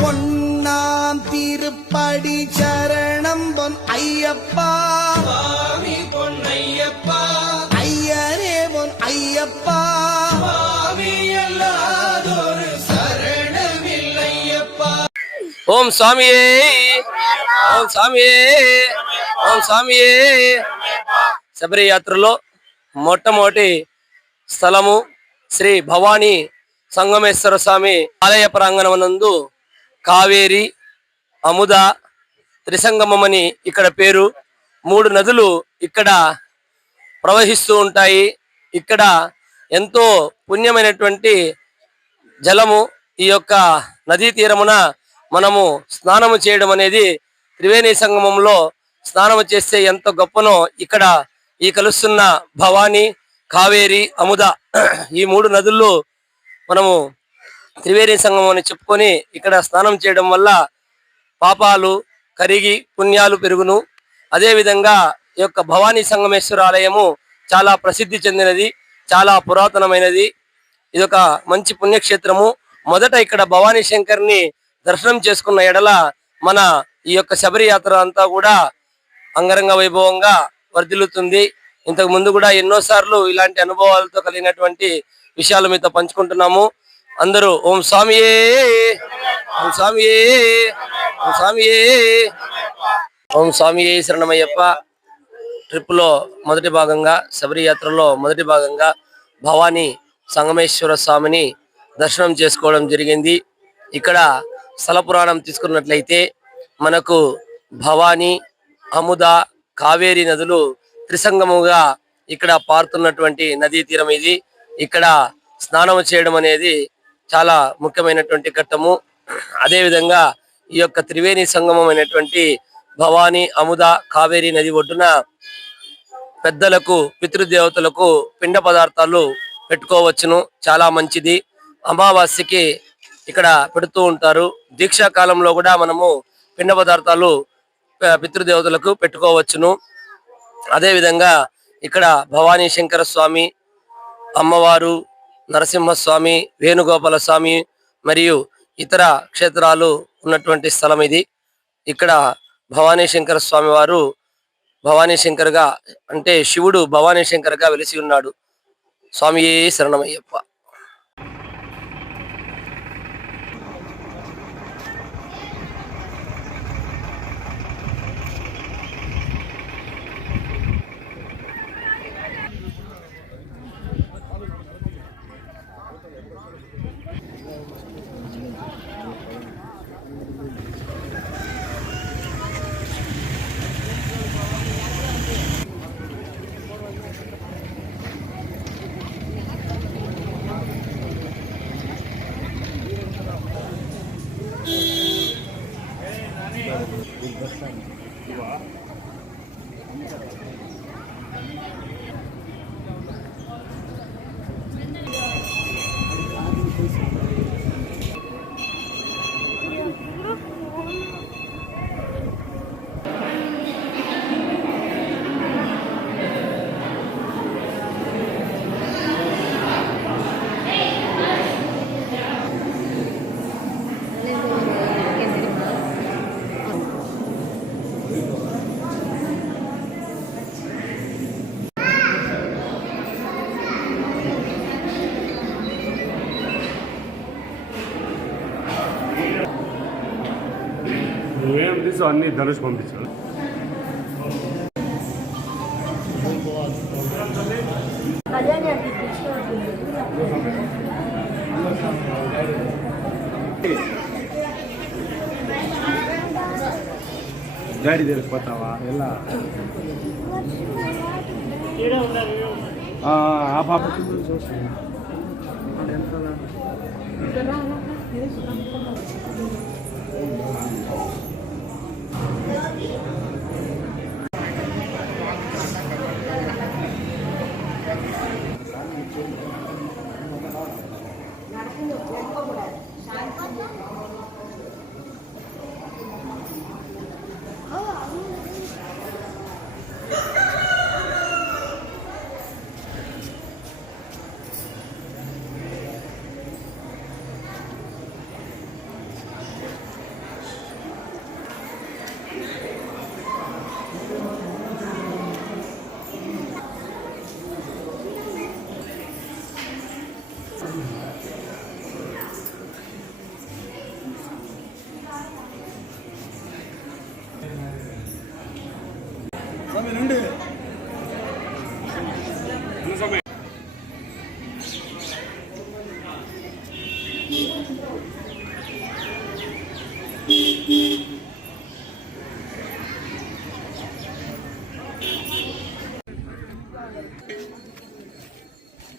பொன்னாம் திருப்படி சரணம் பொன் ஐயப்பா சுவாமி பொன்னையப்பா ஐயரே பொன் ஐயப்பா சுவாமி அல்லாதொரு சரணமில்லையப்பா. ఓం స్వామియే ఓం స్వామియే ఓం స్వామియే. శబరి యాత్రలో మొట్టమొదటి స్థలము శ్రీ భవానీ సంగమేశ్వర స్వామి ఆలయ ప్రాంగణమునందు కావేరి అముద త్రిసంగమని ఇక్కడ పేరు. 3 నదులు ఇక్కడ ప్రవహిస్తూ ఉంటాయి. ఇక్కడ ఎంతో పుణ్యమైనటువంటి జలము. ఈ యొక్క నదీ తీరమున మనము స్నానము చేయడం అనేది త్రివేణి సంగమంలో స్నానము చేస్తే ఎంత గొప్పనో ఇక్కడ ఈ కలుస్తున్న భవానీ కావేరి అముద ఈ 3 నదుల్లో మనము త్రివేణి సంగమం అని చెప్పుకొని ఇక్కడ స్నానం చేయడం వల్ల పాపాలు కరిగి పుణ్యాలు పెరుగును. అదేవిధంగా ఈ యొక్క భవానీ సంగమేశ్వర ఆలయము చాలా ప్రసిద్ధి చెందినది, చాలా పురాతనమైనది. ఇదొక మంచి పుణ్యక్షేత్రము. మొదట ఇక్కడ భవానీ శంకర్ని దర్శనం చేసుకున్న ఎడల మన ఈ యొక్క శబరి యాత్ర అంతా కూడా అంగరంగ వైభవంగా వర్ధిల్లుతుంది. ఇంతకు ముందు కూడా ఎన్నోసార్లు ఇలాంటి అనుభవాలతో కలిగినటువంటి విషయాలు మీతో పంచుకుంటున్నాము. అందరూ ఓం స్వామియే ఓం స్వామియే ఓం స్వామియే ఓం స్వామియే శరణమయ్యప్ప. ట్రిప్లో మొదటి భాగంగా శబరి యాత్రలో మొదటి భాగంగా భవానీ సంగమేశ్వర స్వామిని దర్శనం చేసుకోవడం జరిగింది. ఇక్కడ స్థల పురాణం తీసుకున్నట్లయితే మనకు భవానీ అముద కావేరి నదులు త్రిసంగముగా ఇక్కడ పారుతున్నటువంటి నదీ తీరం ఇది. ఇక్కడ స్నానం చేయడం అనేది చాలా ముఖ్యమైనటువంటి ఘట్టము. అదేవిధంగా ఈ యొక్క త్రివేణి సంగమం అయినటువంటి భవానీ అముద కావేరి నది ఒడ్డున పెద్దలకు పితృదేవతలకు పిండ పదార్థాలు పెట్టుకోవచ్చును. చాలా మంచిది. అమావాస్యకి ఇక్కడ పెడుతూ ఉంటారు. దీక్షా కాలంలో కూడా మనము పిండ పదార్థాలు పితృదేవతలకు పెట్టుకోవచ్చును. అదేవిధంగా ఇక్కడ భవానీ శంకర స్వామి, అమ్మవారు, నరసింహస్వామి, వేణుగోపాల స్వామి మరియు ఇతర క్షేత్రాలు ఉన్నటువంటి స్థలం ఇది. ఇక్కడ భవానీ శంకర స్వామి వారు భవానీ శంకర్గా అంటే శివుడు భవానీ శంకర్గా వెలిసి ఉన్నాడు. స్వామియే శరణమయ్యప్ప. నువ్వేం తీసు అన్ని ధనుష్ పంపించాడు. ಗಾಡಿ తెలిసిపోతావ ఎలా ఆ పాప చూస్తున్నా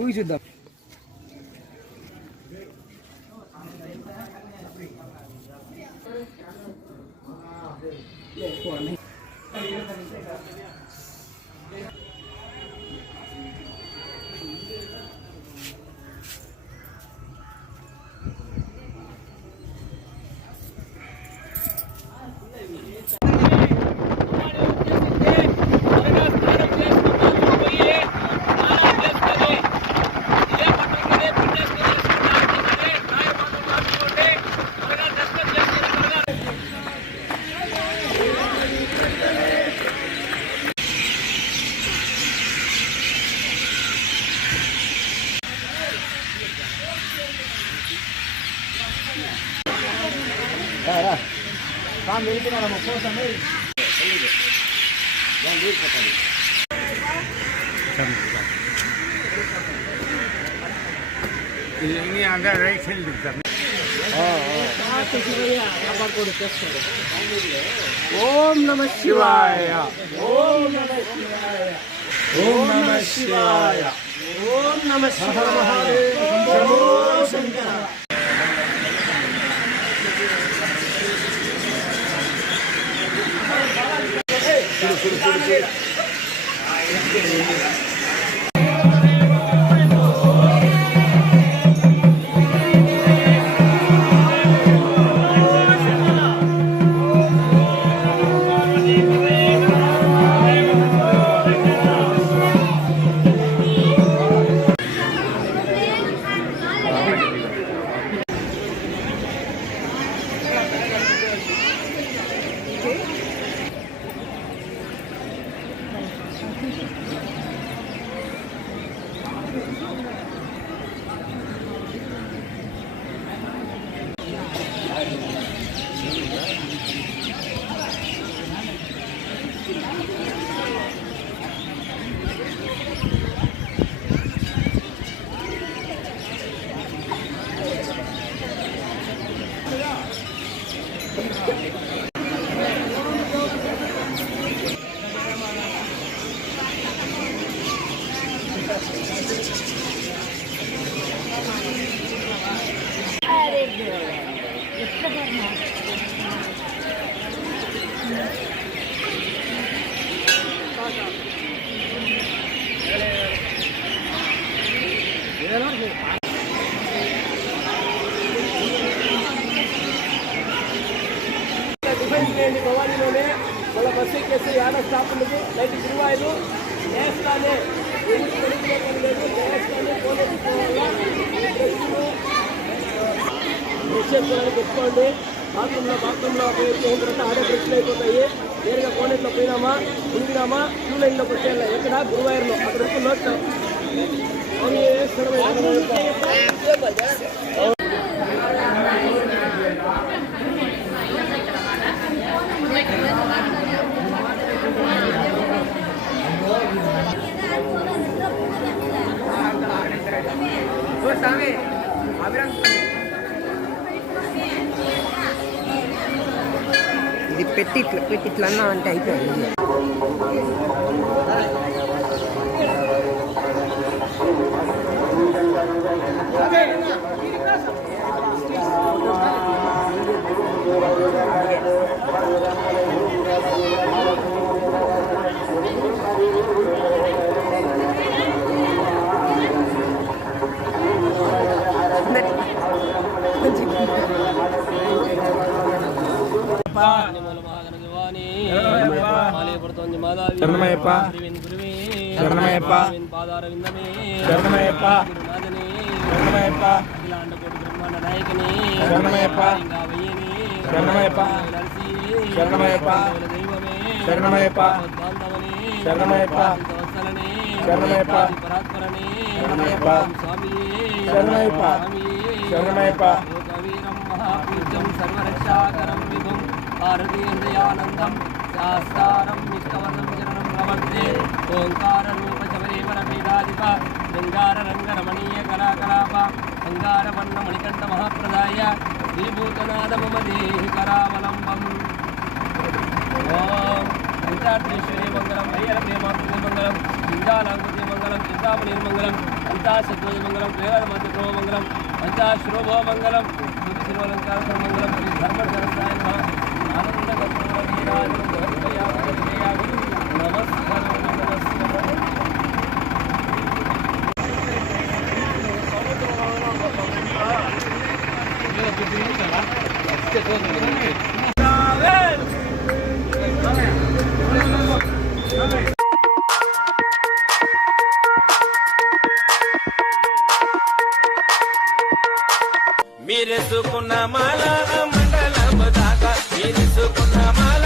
ఊహిద్దాం. ఓం నమ శివాయ. ఓం నమ శివాయ. ఓం నమ శివాయ. ఓం నమ శివాయ. శంభో శంకర. భవానీలోనే మళ్ళీ బస్సు ఎక్కేసి యాడ స్టాప్ ఉండదు. నైట్ గురువాయూరు నేస్తానే చేసుకోవడానికి పెట్టుకోండి. బాత్రూంలో పోయిన తర్వాత ఆడే ప్రశ్నలు అయిపోతాయి. నేరుగా కోనేట్లో పోయినామా మునిగినామా క్యూ లైన్లోకి వచ్చేయాలి. ఎక్కడ గురువాయూరులో అక్కడ వరకు నోట్ ఇది పెట్టిట్లా అన్నా అంటే అయిపోయింది. శరణమయ్యప్ప శరణమయ్యప్ప శరణమయ్యప్ప శరణమయ్యప్ప శరణమయ్యప్ప శరణమయ్యప్ప శరణమయ్యప్ప శరణమయ్యప్ప శరణమయ్యప్ప శరణమయ్యప్ప శరణమయ్యప్ప శరణమయ్యప్ప శరణమయ్యప్ప మహాపూజ్యం సర్వరక్షాకరం విభుం భారతీయందయానందం శాస్త్రం విష్ణవర్ణం చరణం నమస్తే ఓంకార రూప శబరి పరపీఠాధిప లింగార రంగ రమణీయ కళాకలాప అంగార వర్ణ మణికంఠ మహాప్రదాయ శ్రీభూతనాథ మమ దేహి కరావలంబం ఓం పంచాక్షేశ్వరీ మంగళం హరియరమే మాతృ మంగళం చింతాలంకృతి మంగళం చింతామణి మంగళం పంచాశద్వయ మంగళం వేదమంత్రో మంగళం పంచాశ్రోభో మంగళం శిరోలంకార మంగళం ధర్మధరసాయ ఆనంద నమస్కారం మీరేసుకున్న మాల మండలము దాకా మీరేసుకున్న మాల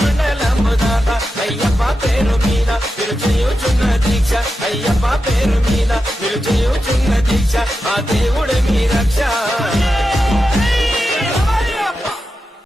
మండలము దాకా అయ్యప్ప పేరు మీద మీరు చేయుచున్న దీక్ష అయ్యప్ప పేరు మీద మీరు చేయుచున్న దీక్ష ఆ దేవుడు